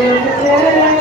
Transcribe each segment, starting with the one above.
every day.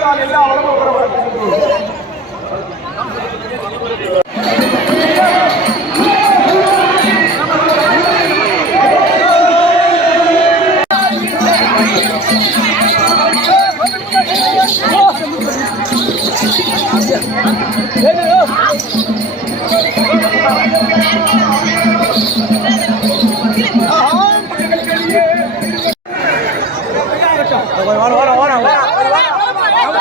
தான் எல்லா வளமும் பெறப்படும் Ahora, ahora, ahora, ahora.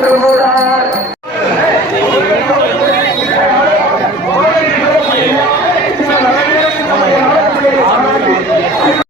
Gracias.